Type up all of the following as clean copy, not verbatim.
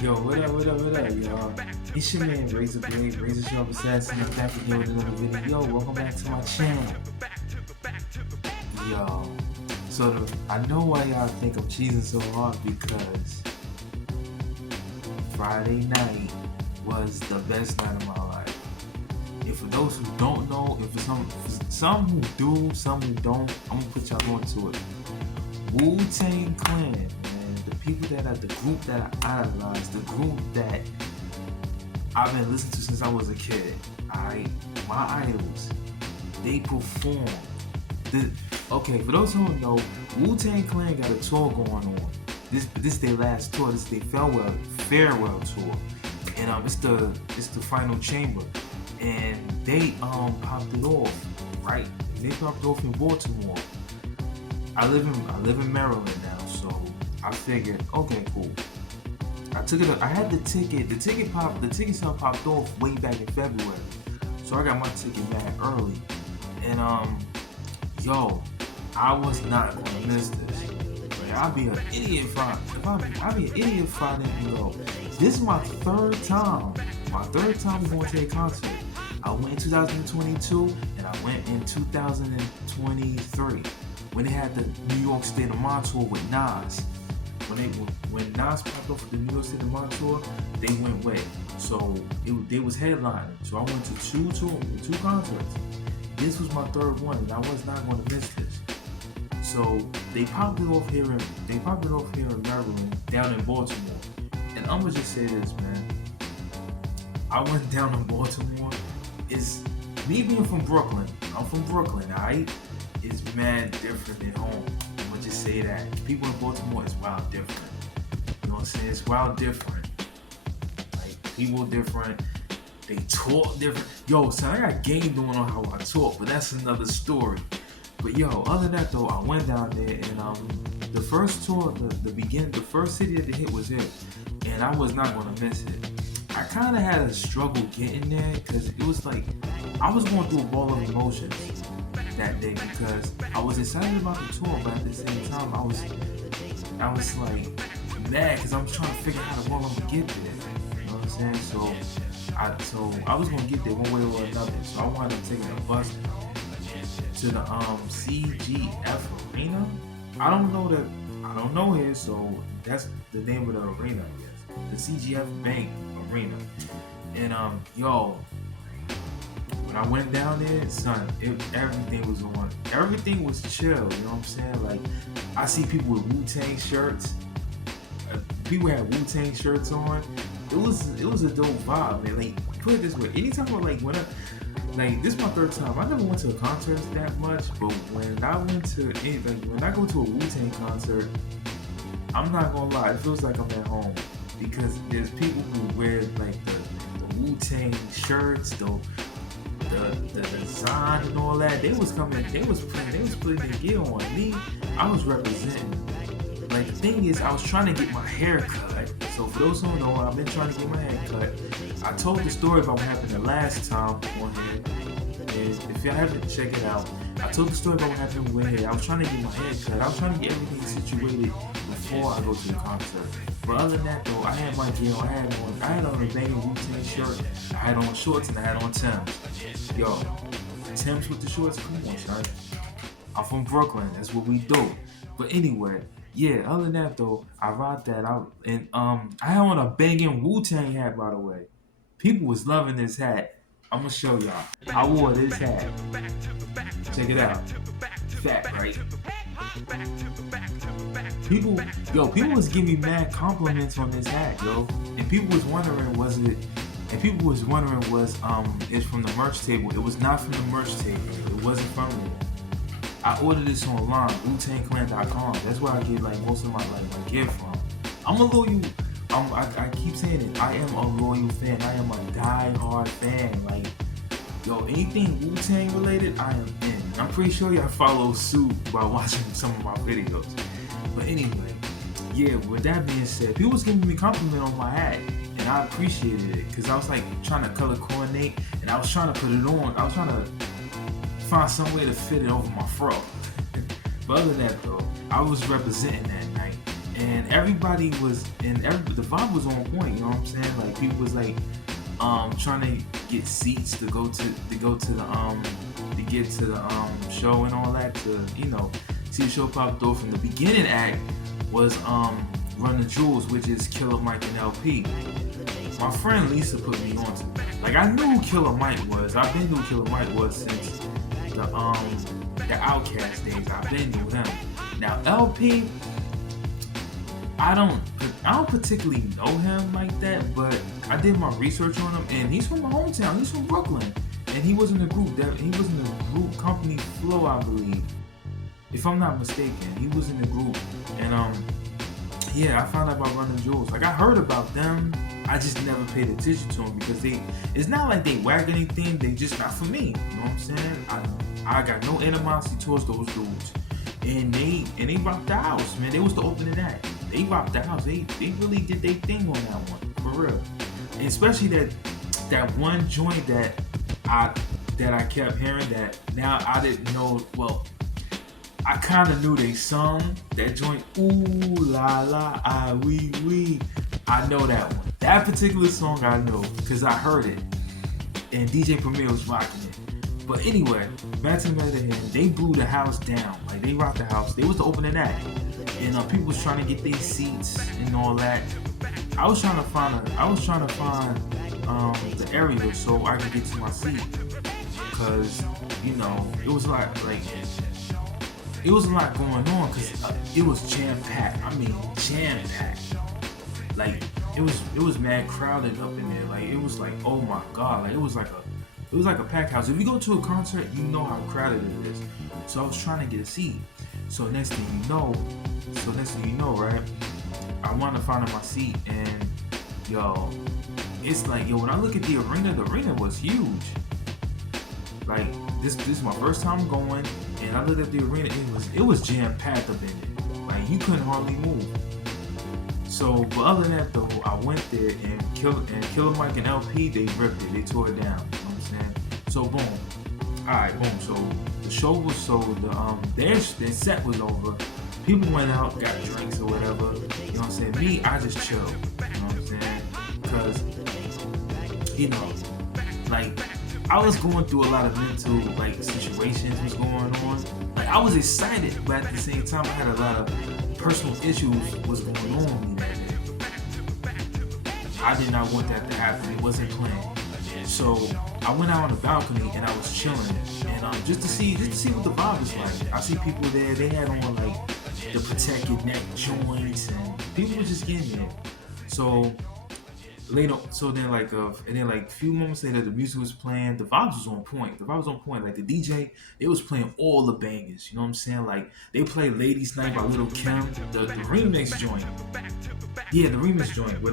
Yo, what up, y'all? It's your man, Razor Blade, Razor Sharp Assassin. I'm back again with another video. Yo, welcome back to my channel. Yo, I know why y'all think I'm cheesing so hard because Friday night was the best night of my life. And for those who don't know, for some who do, some who don't, I'm gonna put y'all onto it. Wu-Tang Clan, man. The people that are the group that I idolize, the group that I've been listening to since I was a kid. My idols, they perform. Okay, for those who don't know, Wu-Tang Clan got a tour going on. This their last tour. This is their farewell tour, and it's the final chamber, and they popped it off, right? They popped it off in Baltimore. I live in Maryland now, so I figured, okay, cool. I had the ticket. The ticket sale popped off way back in February, so I got my ticket back early. And yo, I was not gonna miss this. Like, I'd be an idiot I'd be an idiot if I didn't go. This is my third time. Going to a concert. I went in 2022 and I went in 2023 when they had the New York State of Mind tour with Nas. When Nas popped off the New York State of Mind tour, they went way. So they was headlining. So I went to two concerts. This was my third one, and I was not going to miss this. So they popped it off here in Maryland, down in Baltimore. And I'm gonna just say this, man. I went down in Baltimore. It's me being from Brooklyn. I'm from Brooklyn, alright? It's mad different than home. I'm gonna just say that. People in Baltimore is wild different. You know what I'm saying? It's wild different. Like, people different. They talk different. Yo, son, I got game going on how I talk, but that's another story. But yo, other than that though, I went down there and the first tour, the first city that they hit was it. And I was not gonna miss it. I kinda had a struggle getting there because it was like I was going through a ball of emotions that day because I was excited about the tour, but at the same time I was like mad because I'm trying to figure out how the hell I'm gonna get there. You know what I'm saying? So I was gonna get there one way or another. So I wound up taking a bus to the CGF Arena. I don't know here, so that's the name of the arena, I guess. The CGF Bank Arena. And yo, when I went down there, son, everything was on. Everything was chill, you know what I'm saying? Like, I see people with Wu-Tang shirts. People had Wu-Tang shirts on. It was a dope vibe, man. Like, put it this way, anytime this is my third time. I never went to a concert that much, but when I go to a Wu-Tang concert, I'm not gonna lie, it feels like I'm at home because there's people who wear like the Wu-Tang shirts, the design and all that. They was putting their gear on. Me, I was representing. Like, the thing is, I was trying to get my hair cut. So for those who don't know, I've been trying to get my hair cut. I told the story about what happened the last time on here. And if y'all haven't, check it out. I told the story about what happened with hair. I was trying to get my hair cut. I was trying to get everything situated before I go to the concert. But other than that though, I had my gear on. I had on a banging Wu-Tang shirt. I had on shorts and I had on Timbs. Yo, Timbs with the shorts? Come on, son. I'm from Brooklyn. That's what we do. But anyway, yeah, other than that though, I rocked that out. And I had on a banging Wu-Tang hat, by the way. People was loving this hat. I'm gonna show y'all. I wore this hat. Check it out. Fat, right? People was giving me mad compliments on this hat, yo. And people was wondering it's from the merch table. It was not from the merch table. It wasn't from it. I ordered this online, WuTangClan.com. That's where I get like most of my gear from. I'm a loyal. I keep saying it. I am a loyal fan. I am a die-hard fan. Like, yo, anything Wu-Tang related, I am in. I'm pretty sure y'all follow suit by watching some of my videos. But anyway, yeah. With that being said, people was giving me compliment on my hat, and I appreciated it because I was like trying to color coordinate, and I was trying to put it on. I was trying to find some way to fit it over my fro. But other than that though, I was representing that night. and everybody was, the vibe was on point. You know what I'm saying? Like people was like trying to get seats to go to to get to the show and all that, to see the show pop off. And the beginning act was Run the Jewels, which is Killer Mike and LP. My friend Lisa put me onto it. Like I knew who Killer Mike was. I've been knew who Killer Mike was since the Outkast days. I've been knew him. Now LP, I don't particularly know him like that, but I did my research on him, and he's from my hometown. He's from Brooklyn, and he was in a group company Flow, I believe, if I'm not mistaken. He was in the group, and yeah, I found out about Run the Jewels. Like I heard about them, I just never paid attention to them because it's not like they whack anything. They just not for me. You know what I'm saying? I got no animosity towards those dudes, and they rocked the house, man. They was the opening act. They rocked the house. They really did their thing on that one, for real. And especially that one joint that I kept hearing, that now I didn't know. Well, I kind of knew they sung that joint. Ooh la la, ah wee wee. I know that one. That particular song I know because I heard it, and DJ Premier was rocking it. But anyway, back to the matter here. They blew the house down. Like they rocked the house. They was the opening act, and people was trying to get their seats and all that. I was trying to find the area so I could get to my seat, because it was it was a lot going on, because it was jam packed. I mean jam packed. Like it was mad crowded up in there. Like it was like, oh my god, like it was like a packed house. If you go to a concert, you know how crowded it is. So I was trying to get a seat. So next thing you know, right? I wanted to find my seat, and it's like, when I look at the arena was huge. Like this is my first time going, and I looked at the arena, it was jam packed up in it. Like you couldn't hardly move. So, but other than that though, I went there, and Killer Mike and LP, they ripped it, they tore it down. You know what I'm saying? So boom. Alright, boom. So the show was their set was over. People went out, got drinks or whatever. You know what I'm saying? Me, I just chilled. You know what I'm saying? Because, like, I was going through a lot of mental, like, situations was going on. Like, I was excited, but at the same time, I had a lot of personal issues was going on with me that day. I did not want that to happen. It wasn't planned. So I went out on the balcony and I was chilling, and just to see what the vibe was like. I see people there. They had on like the protect your neck joints, and people were just getting there. So later, and then a few moments later, the music was playing. The vibes was on point. Like the DJ, they was playing all the bangers. You know what I'm saying? Like they played "Ladies Night" by Lil Kim, the remix joint. Yeah, the remix joint with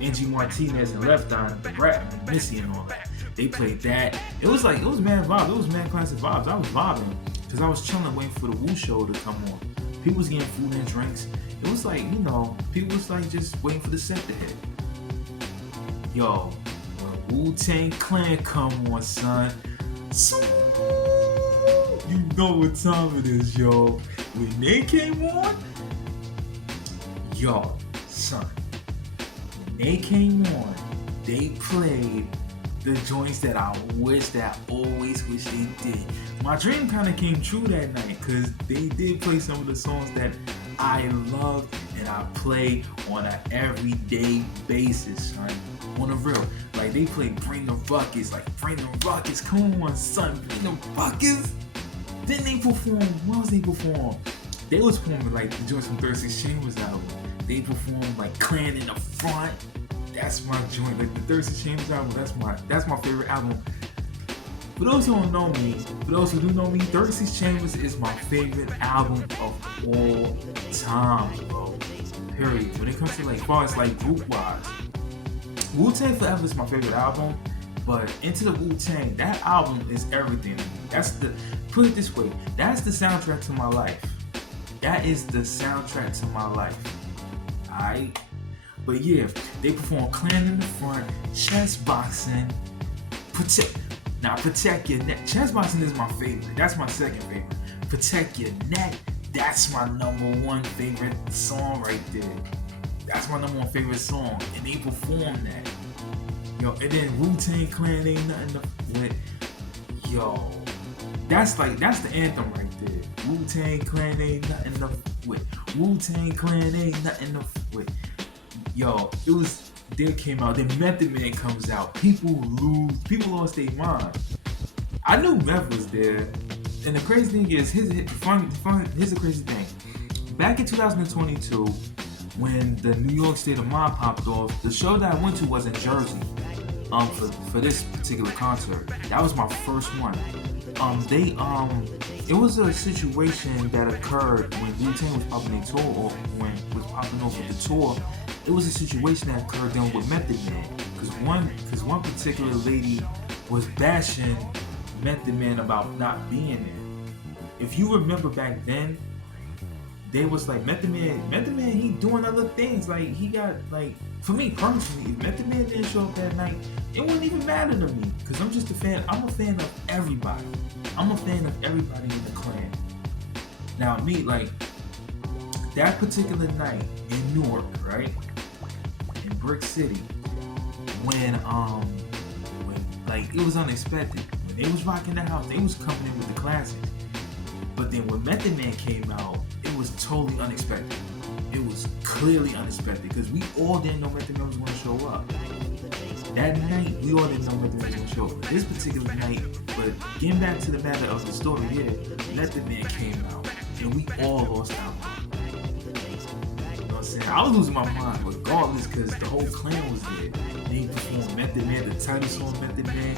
Angie Martinez and Left Eye, Brett and Missy and all that. They played that. It was mad vibe. It was mad classic vibes. I was vibing because I was chilling, waiting for the Wu show to come on. People was getting food and drinks. It was like, people was like just waiting for the set to hit. Yo, when Wu-Tang Clan come on, son, you know what time it is, yo. When they came on, yo, son, when they came on, they played the joints that I always wish they did. My dream kind of came true that night, because they did play some of the songs that I love and I play on an everyday basis, son. On the real. Like they played Bring the Ruckus, come on, son, Bring the Ruckus. Then they performed, what else they performed? They was performing like the joints from 36 Chambers album. They performed like Clan in the Front. That's my joint. Like the 36 Chambers album, that's my favorite album. For those who don't know me, for those who do know me, 36 Chambers is my favorite album of all time, bro. Period. When it comes to far as group wise, Wu-Tang Forever is my favorite album, but Into the Wu-Tang, that album is everything. Put it this way, that's the soundtrack to my life. That is the soundtrack to my life. Alright? But yeah, they perform Clan in the Front, chest boxing, protect your neck. Chest boxing is my favorite. That's my second favorite. Protect your neck, That's my number one favorite song right there. That's my number one favorite song, and they performed that. Yo, and then Wu-Tang Clan ain't nothing to with. Yo, that's the anthem right there. Wu-Tang Clan ain't nothing to with. Wu-Tang Clan ain't nothing to with. Yo, it was. They came out. Then Method Man comes out. People lost their mind. I knew Meth was there, and the crazy thing is, here's the crazy thing. Back in 2022, when the New York State of Mind popped off, the show that I went to was in Jersey. For this particular concert, that was my first one. It was a situation that occurred when Wu-Tang was popping their tour, or when it was popping off with the tour. It was a situation that occurred then with Method Man, because one particular lady was bashing Method Man about not being there. If you remember back then, they was like Method Man, he doing other things. Like he got like, for me personally, if Method Man didn't show up that night, it wouldn't even matter to me, because I'm just a fan. I'm a fan of everybody. I'm a fan of everybody in the clan. Now me, like that particular night in Newark, right, in Brick City, when like it was unexpected. When they was rocking the house, they was coming in with the classics. But then when Method Man came out, it was totally unexpected. It was clearly unexpected, because we all didn't know Method Man was going to show up. That night, we all didn't know Method Man was going to show up. This particular night, but getting back to the matter of the story here, Method Man came out, and we all lost our mind. You know what I'm saying? I was losing my mind regardless, because the whole clan was there. They performed Method Man, the title song Method Man.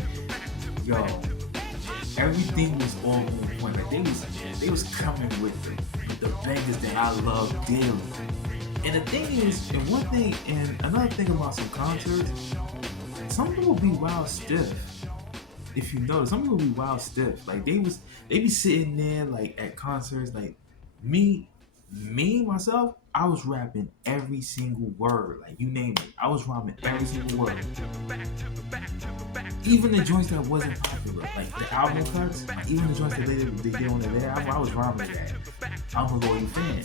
Yo, everything was all on point. Like they was coming with the bangers that I love dearly. And the thing is, and another thing about some concerts, some people be wild stiff. If you notice, some people be wild stiff. Like they be sitting there like at concerts, like me myself, I was rapping every single word. Like you name it, I was rhyming every single word. Even the joints that wasn't popular, like the album cuts, like even the joints that they did on their album, I was rhyming that. I'm a loyal fan.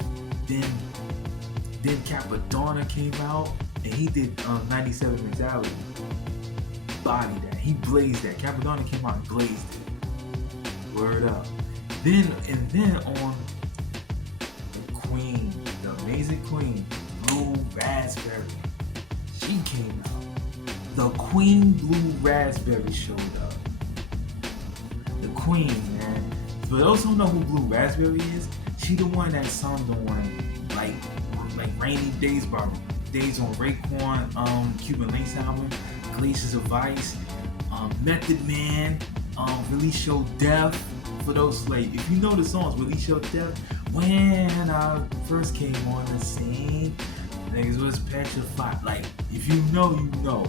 Then Capadonna came out, and he did 97 Mentality. Body that. He blazed that. Capadonna came out and blazed it. Word up. Then on the Queen, the amazing Queen, Blue Raspberry, she came out. The Queen Blue Raspberry showed up. The Queen, man. For those who know who Blue Raspberry is, she the one that sung the one like Rainy Days on Raekwon, Cuban Links album, Glaciers of Ice, Method Man, Release Your Death. For those, like, if you know the songs, Release Your Death, when I first came on the scene, niggas was petrified. Like, if you know, you know.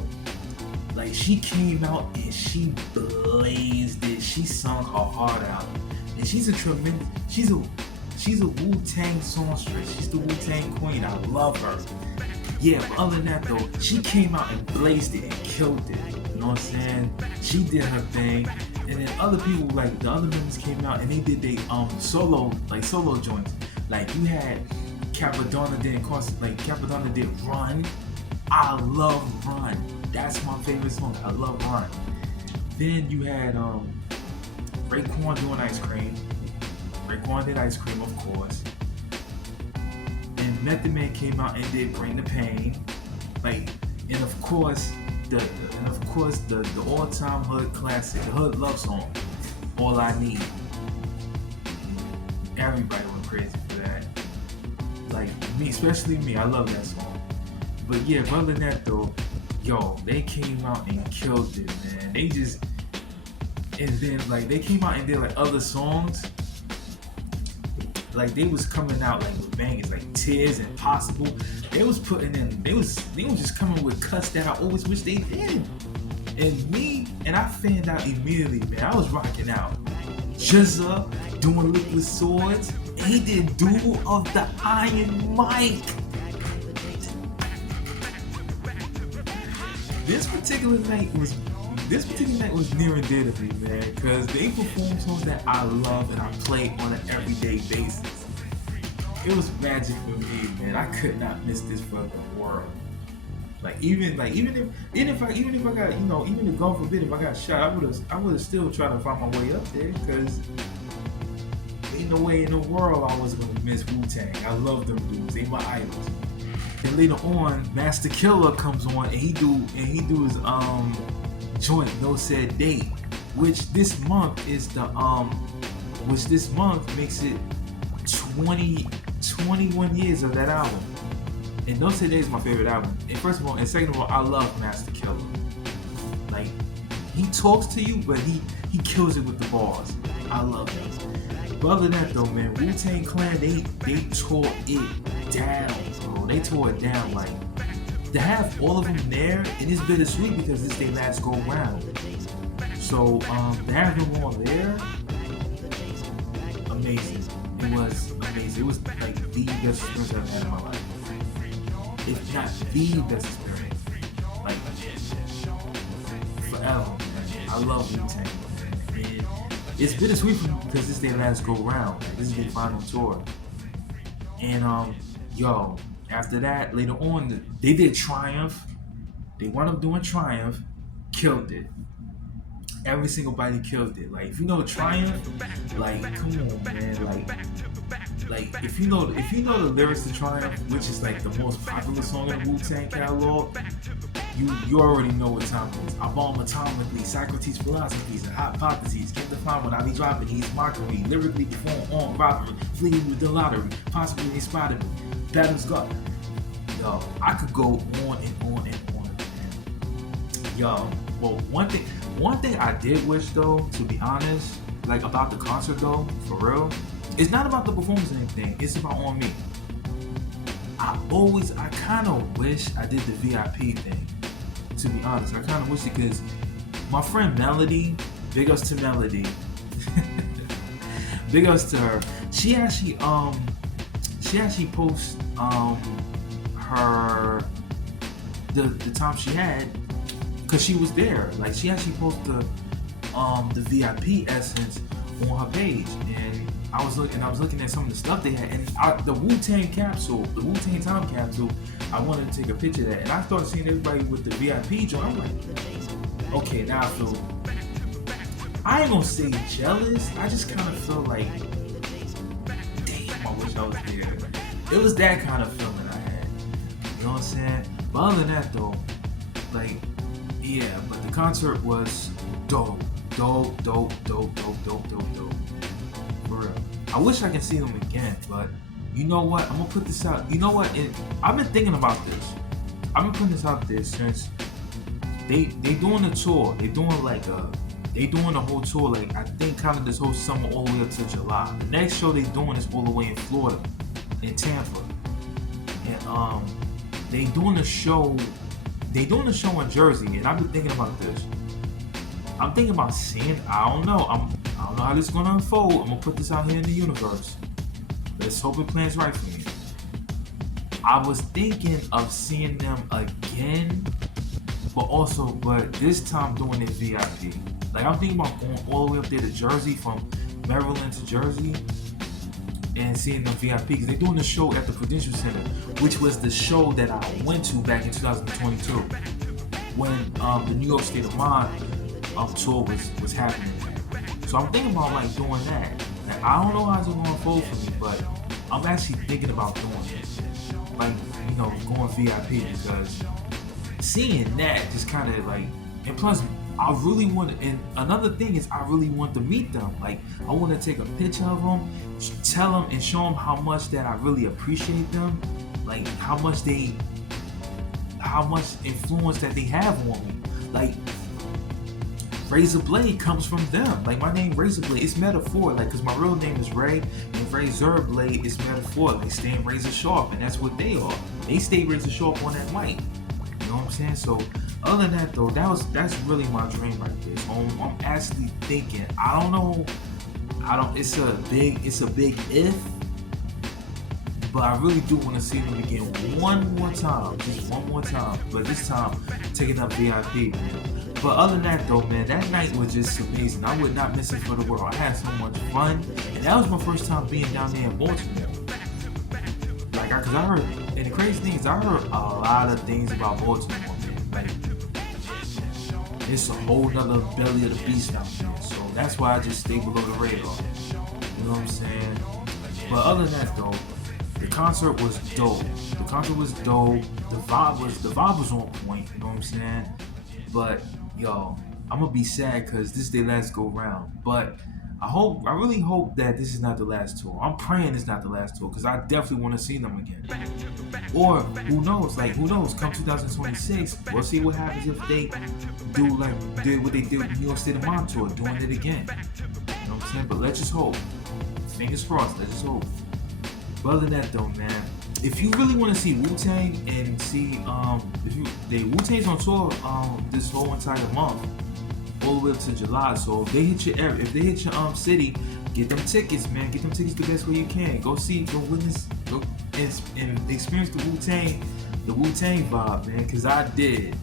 Like, she came out and she blazed it. She sung her heart out. And she's a Wu-Tang songstress. She's the Wu-Tang queen. I love her. Yeah, but other than that though, she came out and blazed it and killed it. You know what I'm saying? She did her thing. And then other people, like the other members came out and they did their solo joints. Like you had Capadonna did, of course, like Capadonna did Run. I love Run. That's my favorite song. I love Run. Then you had Raekwon doing Ice Cream. Raekwon did Ice Cream, of course. And Method Man came out and did Bring the Pain. Like, and of course the all-time hood classic, the hood love song, All I Need. Everybody went crazy for that. Like me, especially me, I love that song. But yeah, other than that though, yo, they came out and killed it, man. And then like they came out and did like other songs. Like they was coming out like with bangers, like Tears and Possible. They was putting in, they was just coming with cuts that I always wish they did. And I fanned out immediately, man. I was rocking out. Jizza doing Liquid Swords, and he did Duel of the Iron Mike. This particular night was near and dear to me, man, because they performed songs that I love and I play on an everyday basis. it was magic for me, man. I could not miss this for the world. Even if I got even if God forbid if I got shot, I would have still tried to find my way up there because ain't no way in the world I was gonna miss Wu-Tang. I love them dudes. They my idols. And later on, Master Killer comes on and he do his joint No Said Date, which this month makes it 21 years of that album. And No Said Date is my favorite album. And first of all, and second of all, I love Master Killer. Like he talks to you, but he kills it with the bars. I love it. But other than that though, man, Wu-Tang Clan, they tore it down, bro. They tore it down. Like to have all of them there, and it's bittersweet because this their last go round. So to have them all there, amazing. It was amazing. It was like the best experience I've had in my life. If not the best experience, like forever. Man. I love Wu-Tang. And it's bittersweet for me because this is their last go round. This is their final tour. And after that, later on, they did Triumph. They wound up doing Triumph, killed it. Every single body killed it. Like if you know Triumph, like come on, man, like if you know the lyrics to Triumph, which is like the most popular song in the Wu-Tang catalog, you already know what time it is. I bomb atomically, Socrates philosophies and hypotheses. Get the fine when I be dropping these mockery, lyrically perform on robbery, fleeing with the lottery, possibly they spotted me. Battles God. Yo, I could go on and on and on. Man. Yo, well one thing I did wish though, to be honest, like about the concert though, for real, it's not about the performance or anything, it's about on me. I kind of wish I did the VIP thing, to be honest. I kind of wish it because my friend Melody, big ups to Melody, big ups to her. She actually posts her the time she had because she was there. Like she actually posted the VIP essence on her page, and I was looking at some of the stuff they had, and the Wu-Tang capsule, the Wu-Tang time capsule. I wanted to take a picture of that, and I started seeing everybody with the VIP joint. I'm like, okay, now I feel. I ain't gonna say jealous. I just kind of feel like, damn, I wish I was there. It was that kind of feeling I had. You know what I'm saying? But other than that, though, like, yeah. But the concert was dope. For real. I wish I could see them again, but you know what? I'm gonna put this out. You know what? I've been thinking about this. I've been putting this out there since they doing the tour. They doing the whole tour. Like I think kind of this whole summer all the way up to July. The next show they doing is all the way in Florida, in Tampa, and they doing the show. They doing the show in Jersey, and I've been thinking about this. I'm thinking about seeing. I don't know how this is gonna unfold. I'm gonna put this out here in the universe. Let's hope it plans right for me. I was thinking of seeing them again, but this time doing it VIP. Like I'm thinking about going all the way up there to Jersey, from Maryland to Jersey, and seeing them VIP because they're doing the show at the Prudential Center, which was the show that I went to back in 2022 when the New York State of Mind tour was happening. So I'm thinking about like doing that. And I don't know how it's gonna unfold for me, but I'm actually thinking about doing it. Like, going VIP because seeing that just kind of like, and plus I really want to, and another thing is I really want to meet them. Like I want to take a picture of them, tell them and show them how much that I really appreciate them, like how much influence that they have on me. Like Razor Blade comes from them. Like my name Razor Blade, it's metaphor. Like because my real name is Ray, and Razor Blade is metaphor. Like staying razor sharp, and that's what they are. They stay razor sharp on that mic. You know what I'm saying? So other than that though, that's really my dream right there. So I'm actually thinking. It's a big if, but I really do want to see them again one more time, just one more time. But this time taking up VIP, man. But other than that though, man, that night was just amazing. I would not miss it for the world. I had so much fun, and that was my first time being down there in Baltimore. Cause I heard, and the crazy thing is, I heard a lot of things about Baltimore, man. Like, it's a whole nother belly of the beast out there. So that's why I just stay below the radar. You know what I'm saying? But other than that, though, the concert was dope. The concert was dope. The vibe was on point. You know what I'm saying? But yo, I'm gonna be sad because this is their last go round. But I really hope that this is not the last tour. I'm praying it's not the last tour because I definitely want to see them again. Or who knows? Like who knows? Come 2026, we'll see what happens if they do what they did with New York State of Mind tour, doing it again. You know what I'm saying? But let's just hope. Fingers crossed. Let's just hope. But other than that, though, man, if you really want to see Wu-Tang and see Wu-Tang's on tour this whole entire month, all the way up to July. So if they hit your city, get them tickets, man. Get them tickets the best way you can. Go witness, go and experience the Wu-Tang vibe, man. Cause I did,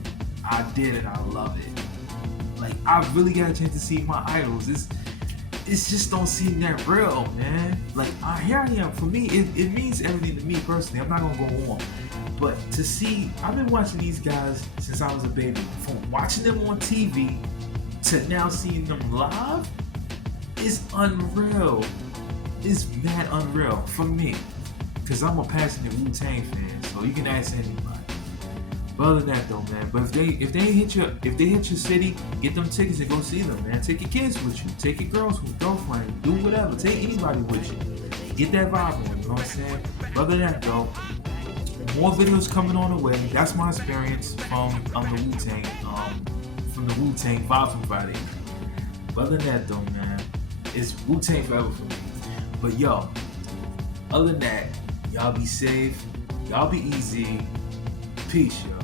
and I love it. Like I really got a chance to see my idols. It's just don't seem that real, man. Like here I am. For me, it means everything to me personally. I'm not gonna go on. But to see, I've been watching these guys since I was a baby. From watching them on TV to now seeing them live is unreal. It's mad unreal for me. Cause I'm a passionate Wu-Tang fan, so you can ask anybody. But other than that though, man. But if they hit your city, get them tickets and go see them, man. Take your kids with you, take your girlfriend, do whatever. Take anybody with you. Get that vibe on, you know what I'm saying? But other than that though, more videos coming on the way. That's my experience from the Wu-Tang, from the Wu-Tang Vibes on Friday. But other than that though, man, it's Wu-Tang forever for me. But yo, other than that, y'all be safe, y'all be easy. Peace, yo.